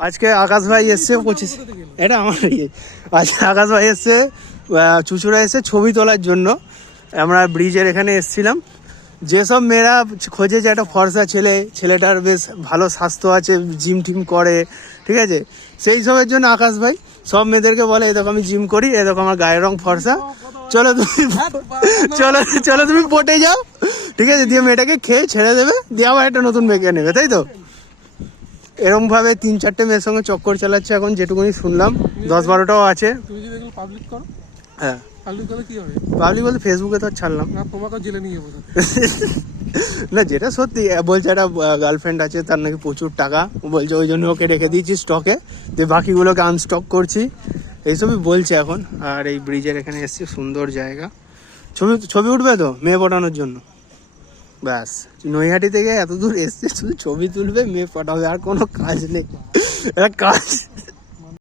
আজকে আকাশ ভাই এসছে 25, এটা আমার আজকে আকাশ ভাই এসছে চুচুড়া এসে ছবি তোলার জন্য। আমরা ব্রিজের এখানে এসছিলাম। যেসব মেয়েরা খোঁজে যে একটা ফর্সা ছেলেটার বেশ ভালো স্বাস্থ্য আছে, জিম টিম করে, ঠিক আছে, সেই সবের জন্য আকাশ ভাই সব মেয়েদেরকে বলে এই দেখো আমি জিম করি, এই দেখো আমার গায়ের রং ফর্সা, চলো তুমি পটে যাও, ঠিক আছে, দিয়ে মেয়েটাকে খেয়ে ছেড়ে দেবে, দিয়ে আবার একটা নতুন মেয়েকে নেবে, তাই তো? এরকম ভাবে 3-4টে মেয়ের সঙ্গে চক্কর চালাচ্ছে এখন, যেটুকুনি শুনলাম 10-12টাও আছে। তুমি যদি এগুলো পাবলিক করো, হ্যাঁ পাবলিক করলে কি হবে? পাবলিক বলতে ফেসবুকে তো আর ছাড়লাম না, তোমাকে জেলে নিয়ে যাবো। না, যেটা সত্যি বলছে একটা গার্লফ্রেন্ড আছে, তার নাকি প্রচুর টাকা, বলছে ওই জন্য ওকে রেখে দিয়েছি স্টকে, দিয়ে বাকিগুলোকে আনস্টক করছি, এইসবই বলছে এখন। আর এই ব্রিজের এখানে এসছি, সুন্দর জায়গা, ছবি উঠবে তো মেয়ে পটানোর জন্য, ব্যাস নৈহাটি থেকে এত দূর এসছে শুধু ছবি তুলবে, মেয়ে পটাবে, আর কোনো কাজ নেই, একটা কাজ